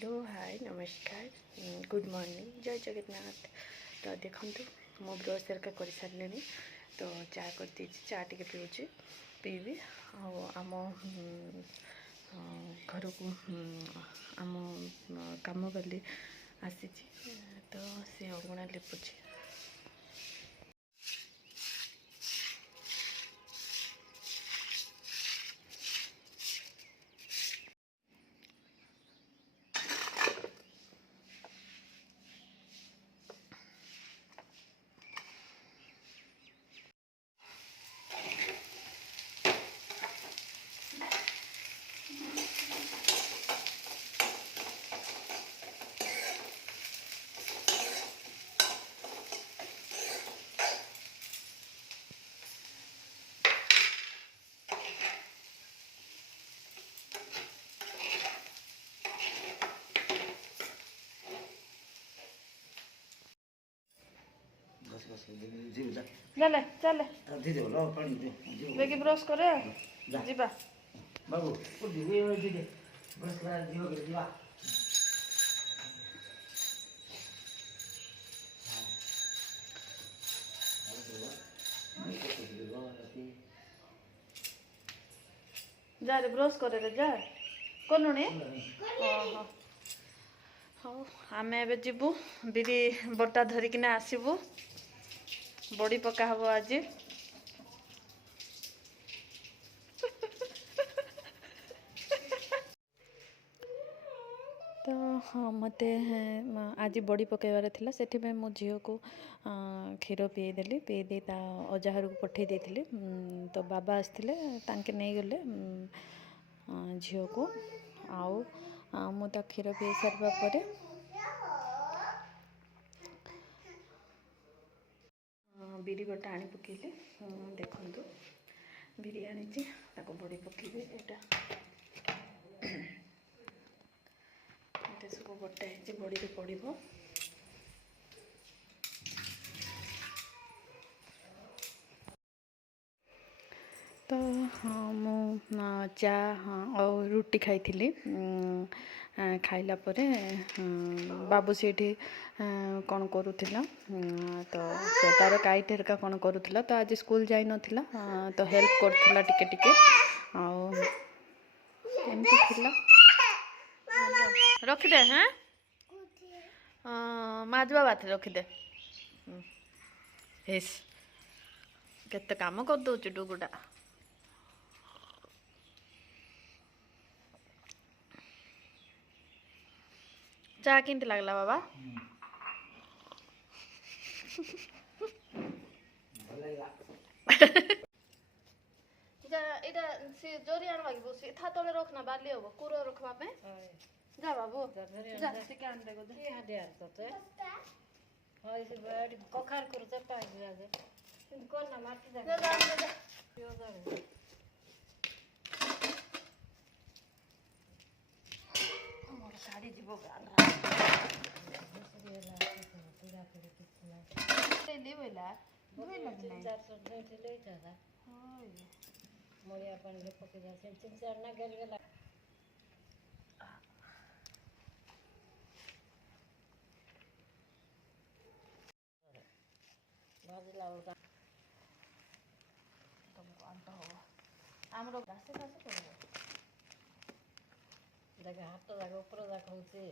Hello hi नमस्कार good morning जय जगन्नाथ। तो देखु मु ब्रश सरका कर सारे तो चा कर चा टे पीऊँ पीबी आम घर को आम कम वाली आसी तो सी अंगणा लिपुची। चले चले देखि ब्रश करे जीवा बाबू ब्रश करा जीव के जीवा जा रे ब्रश करे रे जा कोनुनी हाँ आम ए जीवु बिरी बटा धरिकिना आसबू बड़ी पका हब आज तो हाँ मत आज बड़ी पकईबार था से मो झील को क्षीर पीदेली पीदे अजाहर को पठे देती तो बाबा आसते तांके नहीं गले झील को आउ मुझे क्षीर पी सारा पर बिरी बटा आनी पकेली देखु बिरी आनी बड़ी पकेबी यहाँ सब बटा है बड़ी पड़ो तो हाँ मु चा हाँ और रुटी खाई खाइला परे बाबू से कौन करूला तो से तार काइट हेरका कौन करूला तो आज स्कूल जाई नथिला तो हेल्प करथुला टिके टिके एमती थिला रखी दे हाँ माजवा बात रखी दे हेस केते काम कर दो डुगुडा चा किंती लगला बाबा एटा से जोरी आनवा की बसी था तले रखना बाली हो कुरो रखवा पे जा बाबू जा से के आन देखो दे हां दे तो ते हां इसे बड़ी कोखार कर से पाई जा दे कोन ना माटी जा यो जा मोर साड़ी जीवो गाल ले वेला दुई लगना 400 ले जादा होय मोरिया अपन ले पके जा से 3-4 ना गेल गेला भाजी लाउता तुमको अंत हो हमरो गासे गासे करबो देखा हाथ तो जाके ऊपर जाके होचे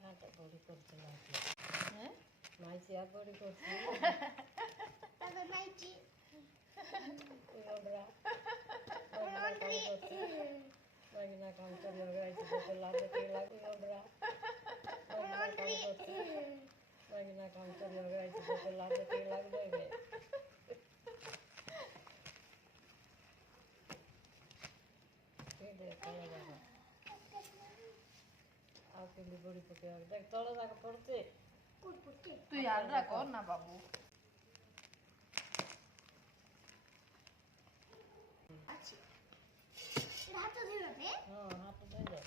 हाथ बड़ी करछला हैं माइसी आ बड़ी करछी तब माइसी ओडरा माइना काम कर लगाई तो लागे के लागे ओडरा माइना काम कर लगाई तो लागे के लागे बड़ी पके देख तोड़ा जाके पड़ते तू याद रखो ना बाबू अच्छा हाथ धो दे हां हाथ धो दे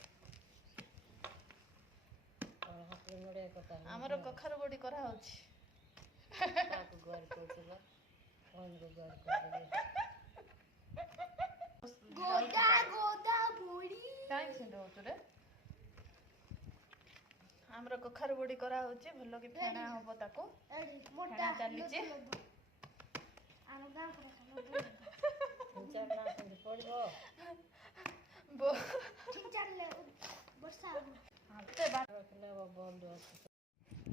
और हाथ में नड़े कटा हमरो कखर बड़ी करा होछि ताको घर कोचला कौन को घर कर दे गोदा गोदा बड़ी ଆମର କଖାରୁ ବଡ଼ି କରାହେଉଛି ଭଲ କି ଫେଣା ହବ ତାକୁ ଫେଣା ଚାଲିଛି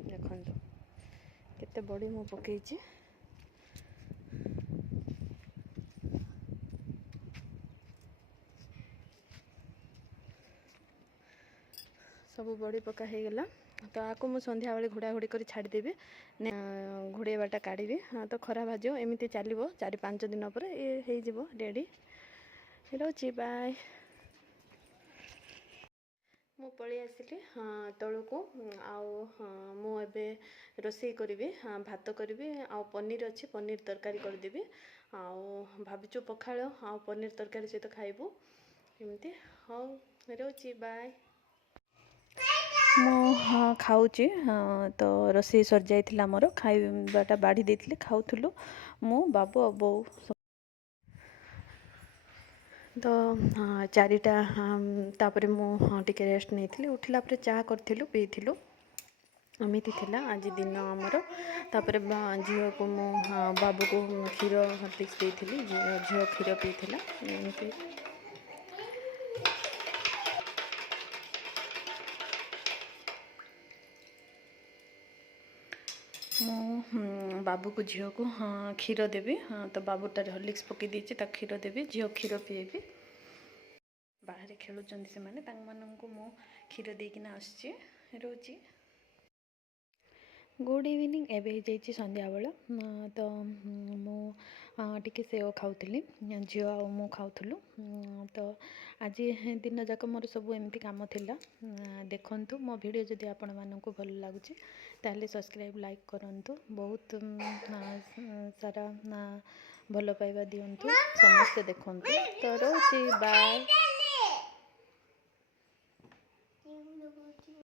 ଦେଖନ୍ତୁ କେତେ ବଡ଼ି ମୁଁ ପକେଇଛି। ସବୁ ବଡ଼ି ପକା ହେଇଗଲା ତ ଆକୁ ମୁଁ ସନ୍ଧ୍ୟାବେଳେ ଘୋଡ଼ାଘୋଡ଼ି କରି ଛାଡ଼ିଦେବି। ଘୋଡ଼େଇବାଟା କାଢ଼ିବି ତ ଖରା ଭାଜିବ ଏମିତି ଚାଲିବ 4-5 ଦିନ ପରେ ଏ ହେଇଯିବ ରେଡ଼ି। ରହୁଛି ବାଏ। ମୁଁ ପଳେଇ ଆସିଲି ତଳକୁ ଆଉ ମୁଁ ଏବେ ରୋଷେଇ କରିବି ଭାତ କରିବି ଆଉ ପନିର ଅଛି ପନିର ତରକାରୀ କରିଦେବି ଆଉ ଭାବିଛୁ ପଖାଳ ଆଉ ପନିର ତରକାରୀ ସହିତ ଖାଇବୁ ଏମିତି। ହଉ ରହୁଛି ବାଏ। ମୁଁ ଖାଉଛି ତ ରୋଷେଇ ସରିଯାଇଥିଲା ମୋର ଖାଇବାଟା ବାଢ଼ି ଦେଇଥିଲି ଖାଉଥିଲୁ ମୁଁ ବାବୁ ଆଉ ବୋଉ। ତ 4ଟା ତାପରେ ମୁଁ ଟିକେ ରେଷ୍ଟ ନେଇଥିଲି ଉଠିଲା ପରେ ଚାହା କରିଥିଲୁ ପିଇଥିଲୁ ଏମିତି ଥିଲା ଆଜି ଦିନ ଆମର। ତାପରେ ଝିଅକୁ ମୁଁ ବାବୁକୁ କ୍ଷୀର ହର୍ଲିକ୍ସ ଦେଇଥିଲି ଝିଅ କ୍ଷୀର ପିଇଥିଲା ଏମିତି। ମୁଁ ବାବୁକୁ ଝିଅକୁ କ୍ଷୀର ଦେବି ତ ବାବୁଟାରେ ହର୍ଲିକ୍ସ ପକାଇ ଦେଇଛି ତାକୁ କ୍ଷୀର ଦେବି ଝିଅ କ୍ଷୀର ପିଇବି। ବାହାରେ ଖେଳୁଛନ୍ତି ସେମାନେ ତାଙ୍କମାନଙ୍କୁ ମୁଁ କ୍ଷୀର ଦେଇକିନା ଆସୁଛି। ରହୁଛି। Good evening. ଏବେ ହେଇଯାଇଛି ସନ୍ଧ୍ୟାବେଳ ତ ମୁଁ ଟିକେ ସେଓ ଖାଉଥିଲି ଝିଅ ଆଉ ମୁଁ ଖାଉଥିଲୁ ତ ଆଜି ଦିନ ଯାକ ମୋର ସବୁ ଏମିତି କାମ ଥିଲା। ଦେଖନ୍ତୁ ମୋ ଭିଡ଼ିଓ ଯଦି ଆପଣମାନଙ୍କୁ ଭଲ ଲାଗୁଛି ତାହେଲେ ସବସ୍କ୍ରାଇବ୍ ଲାଇକ୍ କରନ୍ତୁ। ବହୁତ ସାରା ଭଲ ପାଇବା ଦିଅନ୍ତୁ ସମସ୍ତେ ଦେଖନ୍ତୁ। ତ ରହୁଛି ବାଏ।